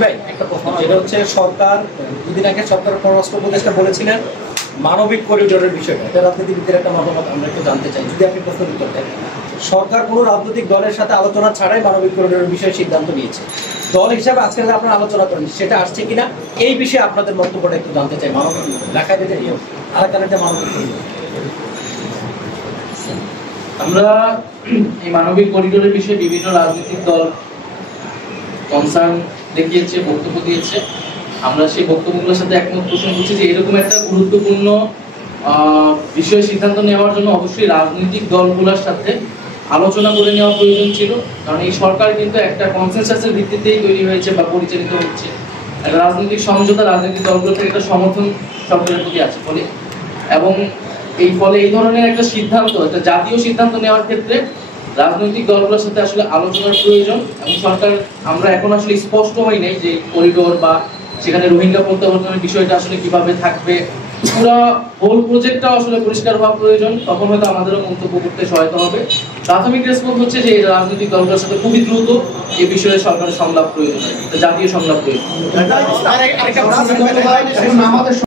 ভাই একটা প্রশ্ন, যেটা হচ্ছে সরকার দুদিন আগে সরকারের পররাষ্ট্র উপদেষ্টা বলেছিলেন মানবিক করিডোরের বিষয়টা, এটা রাজনীতিবিদদের একটা মতামত আমরা একটু জানতে চাই, যদি আপনি প্রশ্ন উত্তর দেন। সরকার কোনো রাজনৈতিক দলের সাথে আলোচনা ছাড়াই মানবিক করিডোরের বিষয়ে সিদ্ধান্ত নিয়েছে। দল হিসাবে আজকে আপনারা আলোচনা করেন, সেটা আসছে কিনা এই বিষয়ে আপনাদের বক্তব্যটা একটু জানতে চাই। মানবিক লেখা যেটা আরাকানের মানবিক করিডোর, আমরা এই মানবিক করিডোরের বিষয়ে বিভিন্ন রাজনৈতিক দল কনসার্ন দেখিয়েছে, বক্তব্য দিয়েছে। আমরা সেই বক্তব্যগুলোর সাথে একমত পোষণ করছি যে এরকম একটা গুরুত্বপূর্ণ বিষয়ে সিদ্ধান্ত নেওয়ার জন্য অবশ্যই রাজনৈতিক দলগুলোর সাথে আলোচনা করে নেওয়া প্রয়োজন ছিল। কারণ এই সরকার কিন্তু একটা কনসেনসাসের ভিত্তিতেই তৈরি হয়েছে বা পরিচালিত হচ্ছে। একটা রাজনৈতিক সমঝোতা রাজনৈতিক দলগুলো থেকে একটা সমর্থন সরকারের প্রতি আছে ফলে, এবং এই ফলে এই ধরনের একটা সিদ্ধান্ত, একটা জাতীয় সিদ্ধান্ত নেওয়ার ক্ষেত্রে রাজনৈতিক দলগুলোর সাথে আসলে আলোচনার প্রয়োজন। এবং সরকার, আমরা এখন আসলে স্পষ্ট হই নাই যে করিডোর বা সেখানে রোহিঙ্গা প্রত্যাবর্তনের বিষয়টা আসলে কিভাবে থাকবে, পুরো হোল প্রজেক্টটা আসলে পরিষ্কার হওয়া প্রয়োজন। তখন হয়তো আমাদেরও মন্তব্য করতে সহায়তা হবে। প্রাথমিক রেসপন্স হচ্ছে যে এই রাজনৈতিক দলগুলোর সাথে খুবই দ্রুত এই বিষয়ে সরকারের সংলাপ প্রয়োজন, জাতীয় সংলাপ প্রয়োজন।